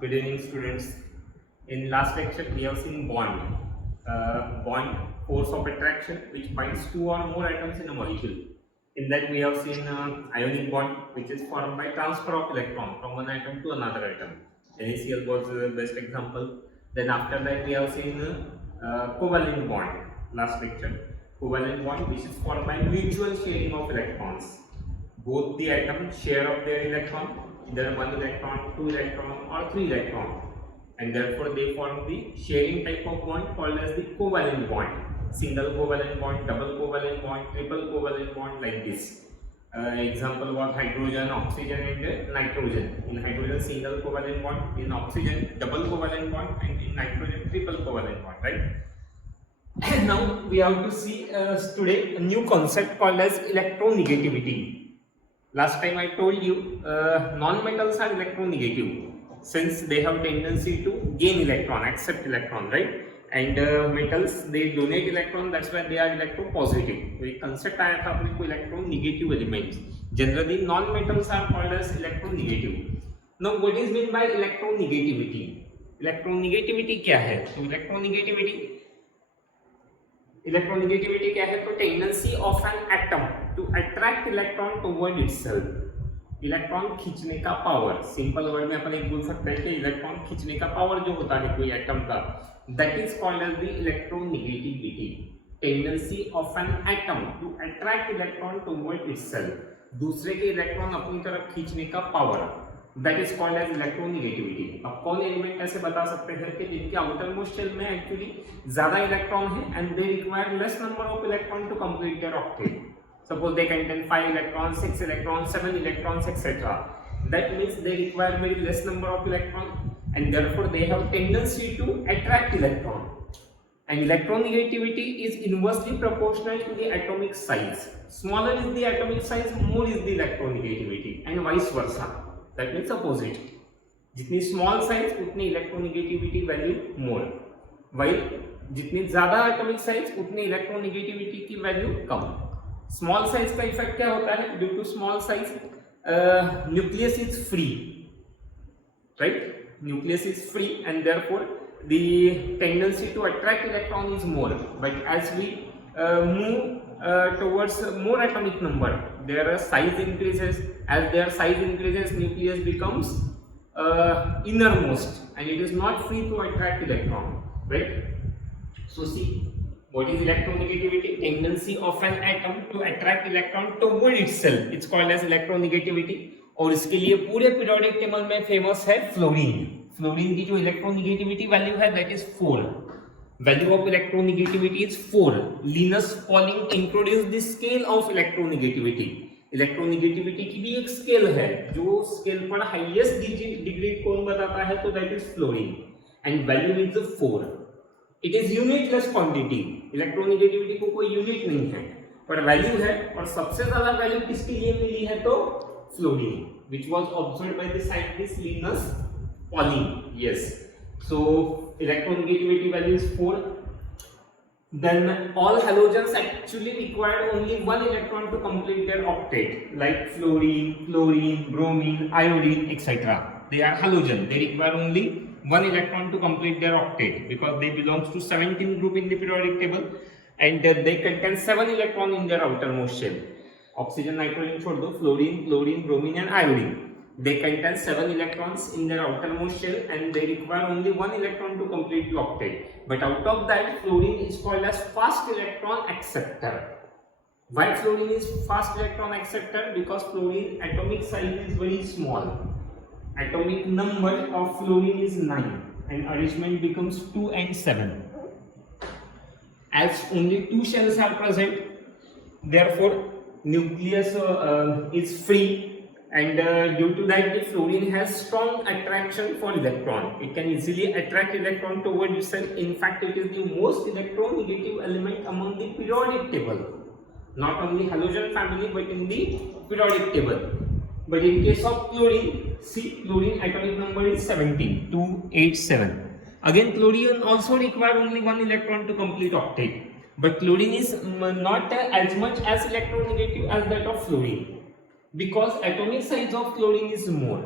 Good evening, students. In last lecture, we have seen bond. Bond, force of attraction, which binds two or more atoms in a molecule. In that, we have seen ionic bond, which is formed by transfer of electron from one atom to another atom. NaCl was the best example. Then after that, we have seen covalent bond. Last lecture, covalent bond, which is formed by mutual sharing of electrons. Both the atoms share of their electron, either one electron, two electron, or three electron, and therefore they form the sharing type of bond called as the covalent bond. Single covalent bond, double covalent bond, triple covalent bond, like this. Example was hydrogen, oxygen, and nitrogen. In hydrogen, single covalent bond; in oxygen, double covalent bond; and in nitrogen, triple covalent bond. Right? And now we have to see today a new concept called as electronegativity. Last time I told you non-metals are electronegative since they have tendency to gain electron, accept electron, right? And metals they donate electron, that's why they are electropositive. तो एक concept आया था अपने को electronegative elements. Generally non-metals are called as electronegative. Now what is meant by electronegativity? Electronegativity क्या है? तो electronegativity क्या है? तो tendency of an atom to attract electron toward itself. Electron खींचने का पावर, सिंपल वर्ड में अपन एक बोल सकते हैं कि इलेक्ट्रॉन खींचने का पावर जो होता है कोई एटम का, that is called as the electronegativity. Tendency of an atom to attract electron toward itself, दूसरे के इलेक्ट्रॉन अपनी तरफ खींचने का power, that is called as electronegativity. अब कौन एलिमेंट ऐसे बता सकते हैं कि जिनके आउटर मोस्ट शेल में एक्चुअली ज्यादा इलेक्ट्रॉन है and they require less number of electron to complete their octet. Suppose they contain 5 electrons, 6 electrons, 7 electrons, etc. That means they require very less number of electrons, and therefore they have tendency to attract electron. And electronegativity is inversely proportional to the atomic size. Smaller is the atomic size, more is the electronegativity, and vice versa. That means opposite. जितनी small size उतनी electronegativity value more. While जितनी ज़्यादा atomic size उतनी electronegativity की value कम. Small size का effect क्या होता है? Due to small size nucleus is free, right? Nucleus is free and therefore the tendency to attract electron is more, but as we move towards more atomic number, their size increases. As their size increases, nucleus becomes innermost and it is not free to attract electron, right? So see, what is electronegativity? Tendency of an atom to attract electron toward itself. It's called as electronegativity. और इसके लिए पूरे periodic table में famous है fluorine. Fluorine की जो electronegativity value है that is 4। Value of electronegativity is 4। Linus Pauling introduce the scale of electronegativity. Electronegativity की भी एक स्केल है, जो स्केल पर हाईएस्ट डिग्री कौन बताता है तो that is fluorine, and value is 4। It is unitless quantity. Electronegativity को कोई यूनिट नहीं है पर वैल्यू है, और सबसे ज्यादा वैल्यू किसके लिए मिली है तो fluorine, which was observed by the scientist Linus Pauling. Yes, so electronegativity value is 4. Then all halogens actually require only one electron to complete their octet, like fluorine, chlorine, bromine, iodine, etc. They are halogen. They require only one electron to complete their octet because they belongs to 17 group in the periodic table, and they contain 7 electron in their outermost shell. Oxygen, nitrogen छोड़ दो, fluorine, chlorine, bromine and iodine, they contain 7 electrons in their outermost shell and they require only one electron to complete the octet. But out of that, fluorine is called as fast electron acceptor. Why fluorine is fast electron acceptor? Because fluorine atomic size is very small. Atomic number of fluorine is 9 and arrangement becomes 2 and 7. As only 2 shells are present, therefore nucleus is free, and due to that the fluorine has strong attraction for electron. It can easily attract electron towards itself. In fact, it is the most electronegative element among the periodic table, not only halogen family but in the periodic table. But in case of chlorine, see, chlorine atomic number is 17, 287. Again, chlorine also require only one electron to complete octet, but chlorine is not as much as electronegative as that of fluorine because atomic size of chlorine is more.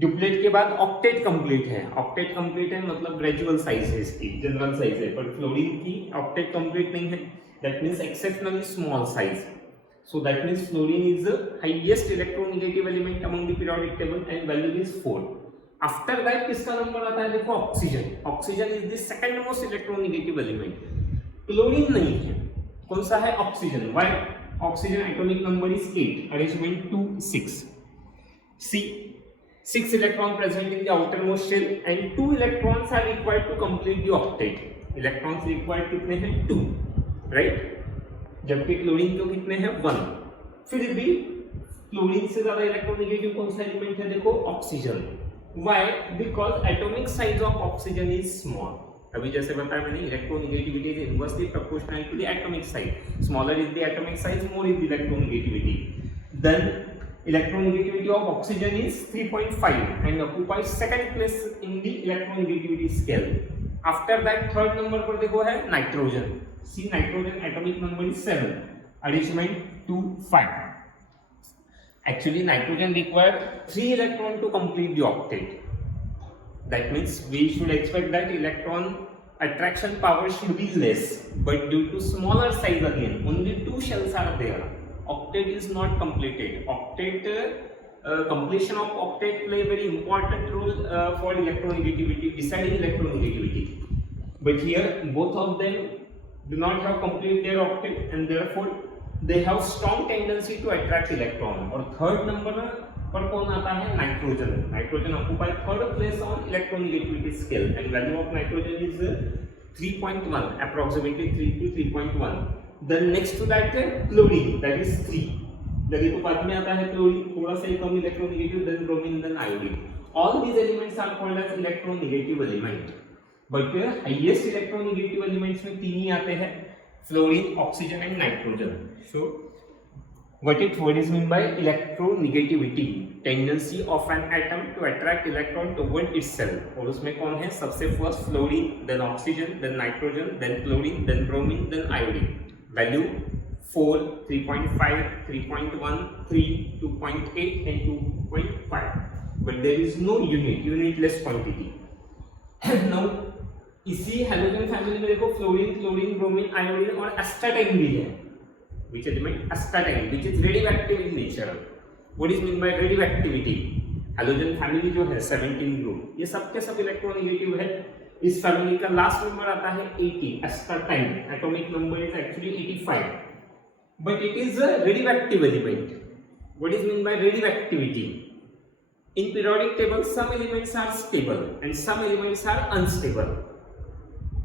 Duplet के बाद octet complete है, octet complete है मतलब gradual size है इसकी, general size है, पर fluorine की ऑक्टेट कंप्लीट नहीं है, that means exceptionally small size. So that means fluorine is the highest electronegative element among the periodic table and value is 4. After that किसका नंबर आता है देखो, oxygen. Oxygen is the second most electronegative element. Chlorine नहीं है, कौन सा है, oxygen. Why? Oxygen atomic number is 8, arrangement 2 6. See 6 electron present in the outermost shell and 2 electrons are required to complete the octet. Electrons required कितने हैं, 2, right. जबकि chlorine को कितने हैं, 1. फिर भी क्लोरीन से ज्यादा इलेक्ट्रोनेगेटिव कौन सा एलिमेंट है देखो, oxygen. Why? Because atomic size of oxygen is small. अभी जैसे बताया मैंने, electronegativity is inversely proportional to the atomic size. Smaller is the atomic size, more is the electronegativity. Then electronegativity of oxygen is 3.5 and occupies second place in the electronegativity scale. After that third number पर देखो है nitrogen. See, nitrogen atomic number is 7, arrangement 2 5. Actually nitrogen require 3 electron to complete the octet. That means we should expect that electron attraction power should be less, but due to smaller size again only 2 shells are there, octet is not completed. Octet completion of octet play a very important role for electronegativity, deciding electronegativity. But here both of them do not have completed their octet and therefore they have strong tendency to attract electron. और third number पर कौन आता है, nitrogen. Nitrogen occupy third place on electronegativity scale and value of nitrogen is 3.1, approximately 3 to 3.1. Then next to that chlorine, that is 3. देखिए तो बाद में आता है क्लोरीन, थोड़ा सा कम electronegative, then bromine, then iodine. All these elements are called as electronegative element. But highest electronegative elements में 3 ही आते हैं, fluorine, oxygen and nitrogen. So what is meant by electronegativity? Tendency of an atom to attract electron toward itself. और उसमें कौन है, सबसे first fluorine, then oxygen, then nitrogen, then chlorine, then bromine, then iodine. Value 4, 3.5, 3.1, 3, 2.8 and 2.5. But there is no unitless quantity. Now इसी halogen family में देखो fluorine, chlorine, bromine, iodine और एस्टाटाइन भी है. Which element? Astatine, which is radioactive in nature. What is meant by radioactivity? Halogen family जो है 17 group, ये सब के सब इलेक्ट्रोनेगेटिव है. इस फैमिली का लास्ट नंबर आता है 80, एस्टाटाइन. Atomic number is actually 85, but it is a radioactive element. What is mean by radioactivity? In periodic table some elements are stable and some elements are unstable.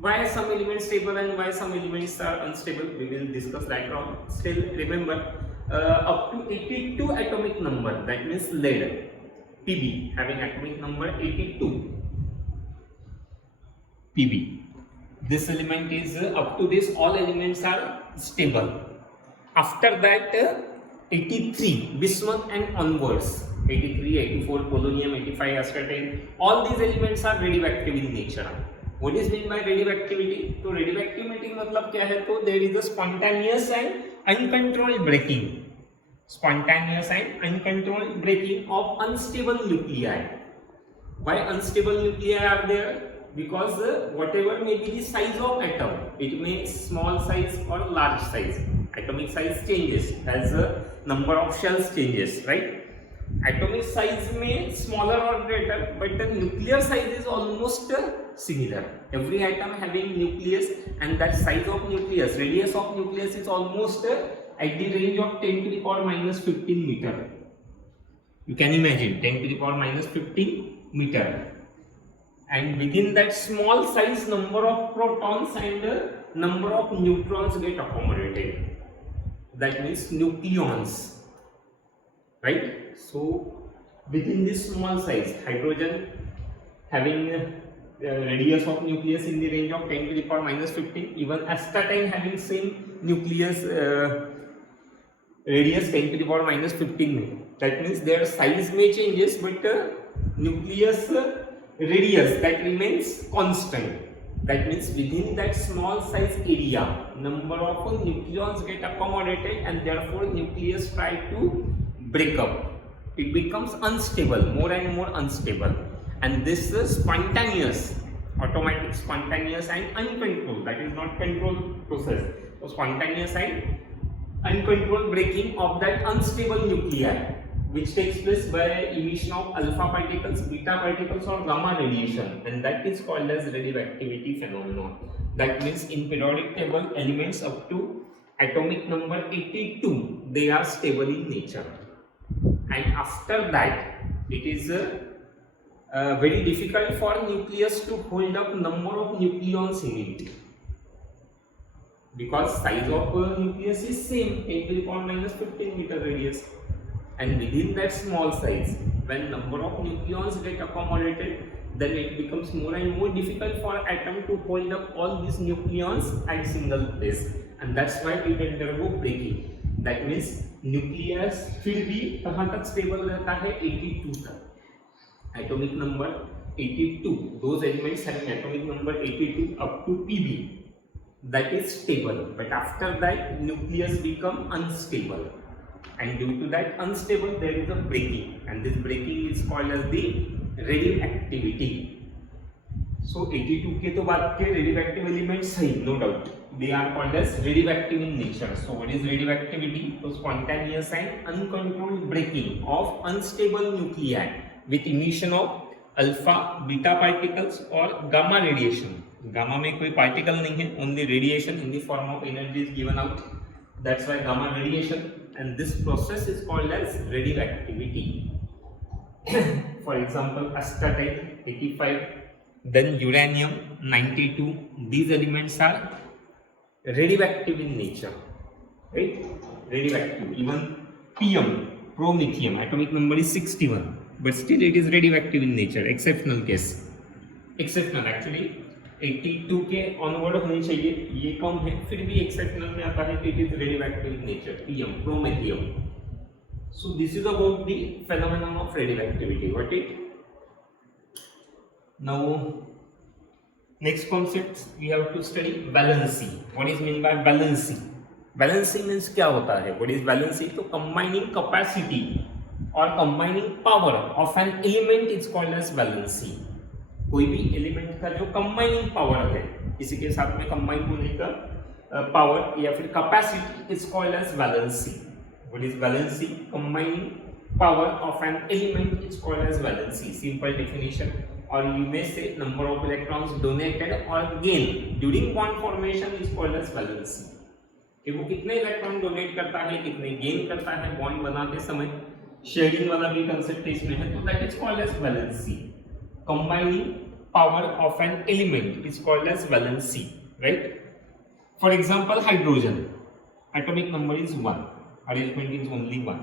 Why some elements stable and why some elements are unstable, we will discuss later on. Still remember, up to 82 atomic number, that means lead, Pb, having atomic number 82 Pb, this element is up to this all elements are stable. After that 83 bismuth and onwards, 83, 84 polonium, 85 astatine, all these elements are radioactive in nature. What is meant by radioactivity? तो radioactivity मतलब क्या है, तो there is a spontaneous and uncontrolled breaking, spontaneous and uncontrolled breaking of unstable nuclei. Why unstable nuclei are there? Because whatever may be the size of atom, it may small size or large size, atomic size changes as a number of shells changes, right? Atomic size में smaller or greater, but the nuclear size is almost similar. Every atom having nucleus and that size of nucleus, radius of nucleus is almost at the range of 10 to the power minus 15 meter. You can imagine 10 to the power minus 15 meter. And within that small size, number of protons and number of neutrons get accommodated. That means nucleons, right? So within this small size, hydrogen having radius of nucleus in the range of 10 to the power minus 15, even astatine having same nucleus radius 10 to the power minus 15 में. That means their size may changes, but nucleus radius that remains constant. That means within that small size area, number of nucleons get accommodated and therefore nucleus try to break up. it becomes unstable, more and more unstable, and this is spontaneous, automatic, spontaneous and uncontrolled, that is not controlled process. So spontaneous and uncontrolled breaking of that unstable nuclei, which takes place by emission of alpha particles, beta particles or gamma radiation, and that is called as radioactivity phenomenon. That means in periodic table elements up to atomic number 82 they are stable in nature, and after that it is very difficult for nucleus to hold up number of nucleons in it, because size of nucleus is same, 10 to the power minus 15 meter radius, and within that small size, when number of nucleons get accommodated, then it becomes more and more difficult for atom to hold up all these nucleons at single place, and that's why it undergo breaking. That means nucleus फिर भी कहाँ तक stable रहता है, 82 तक, atomic number 82, those elements having atomic number 82 up to Pb, that is stable, but after that nucleus become unstable, and due to that unstable there is a breaking, and this breaking is called as the radioactivity. So 82 के तो बात के radioactive elements है, no doubt they are called as radioactive in nature. So what is radioactivity? So spontaneous and uncontrolled breaking of unstable nuclei with emission of alpha beta particles or gamma radiation. Gamma में कोई particle नहीं है, only radiation in the form of energy is given out, that's why gamma radiation, and this process is called as radioactivity. For example, astatite 85, then uranium 92, these elements are radioactive in nature, right? Radioactive. Even PM, promethium, atomic number is 61, but still it is radioactive in nature. Exceptional case, exceptional actually 82 के onward होनी चाहिए, ये कम है, फिर भी exceptional में आता है कि it is radioactive in nature, PM, promethium. So this is about the phenomenon of radioactivity. Got it? Now next concept we have to study valency. What is mean by valency? Valency means क्या होता है? What is valency? तो combining capacity or combining power of an element is called as valency. कोई भी element का जो combining power है, किसी के साथ में कंबाइन होने का पावर या फिर capacity is called as valency. What is valency? Combining power of an element is called as valency. Simple definition. और you may say number of electrons donated और gain during bond formation is called as valency. कि वो कितने electron donate करता है, कितने gain करता है बॉन्ड बनाते समय, शेयरिंग वाला भी कंसेप्ट इसमें है, तो that is called as valency. Combining power of an element is called as valency, right? For example, hydrogen, atomic number is 1, arrangement is only 1.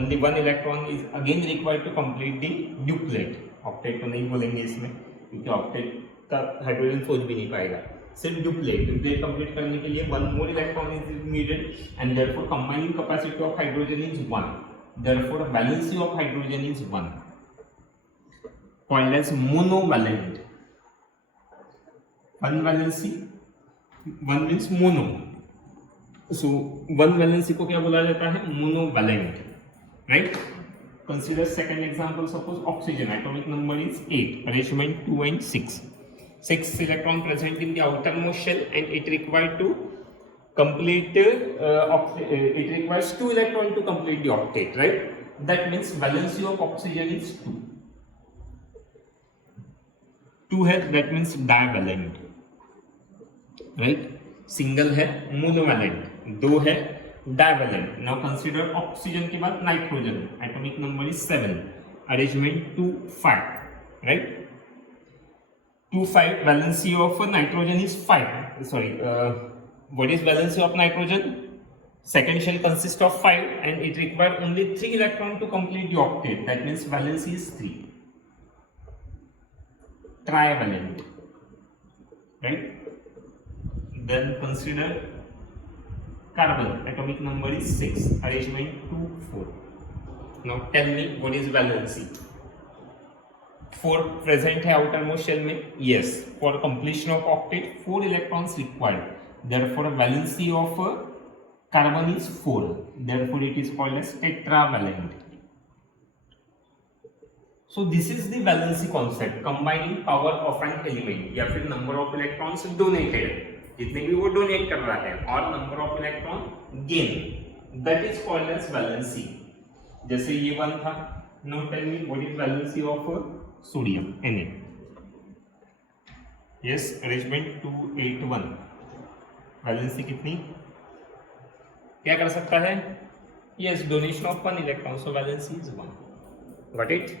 Only one electron is again required to complete the duplet. Octet तो नहीं बोलेंगे इसमें, क्योंकि octet का hydrogen सोच भी नहीं पाएगा. सिर्फ duplet कंप्लीट करने के लिए one more electron is needed, and therefore combining capacity of hydrogen is 1. Therefore valency of hydrogen is 1. Called as monovalent. One valency, one means mono. So one valency को क्या बोला जाता है? Monovalent, right? Consider second example. Suppose oxygen, atomic number is 8, arrangement 2 and 6. 6 electron present in the outermost shell, and it required to complete. It requires 2 electron to complete the octet, right? That means valency of oxygen is 2. 2 है, that means divalent, right? Single है monovalent, 2 है divalent. Now consider oxygen के बाद nitrogen, atomic number is 7, arrangement 2 5, right? 2 5, valency of nitrogen is 5. Sorry, what is valency of nitrogen? Second shell consists of 5, and it requires only 3 electrons to complete the octet. That means valency is 3. Trivalent, right? Then consider carbon, atomic number is 6, arrangement 2 4. Now tell me what is valency? 4 present है outermost shell में, yes. For completion of octet 4 electrons required, therefore valency of carbon is 4, therefore it is called as tetravalent. So this is the valency concept, combining power of an element, या फिर number of electrons donated, जितने भी वो donate कर रहा है, और number of electron gain, that is called as valency. जैसे ये वन था, now tell me what is valency of sodium Na? Yes, arrangement 281, valency कितनी, क्या कर सकता है? Yes, donation of 1 electron, so valency is 1. Got it?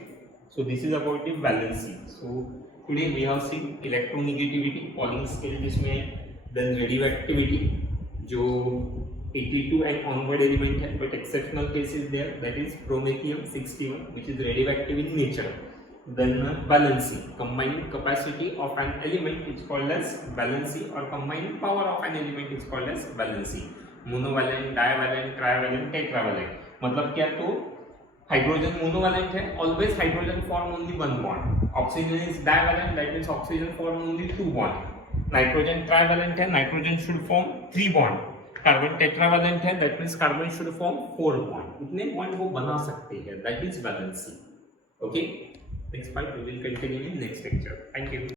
So this is about the valency. So today we have seen electronegativity, Pauling scale जिसमें, then radioactivity जो 82 and onward element है, but exceptional case is there, that is promethium 61 which is radioactive in nature. Then valency, combined capacity of an element is called as valency, or combined power of an element is called as valency. Monovalent, divalent, trivalent, tetravalent, मतलब क्या? तो hydrogen monovalent है, always hydrogen form only one bond. Oxygen is divalent, that means oxygen form only two bond. Nitrogen trivalent है, nitrogen should form three bond. Carbon tetravalent है, that means carbon should form four bond. इतने bond वो बना सकते हैं, that is valency. Okay, next part we will continue in next lecture. Thank you.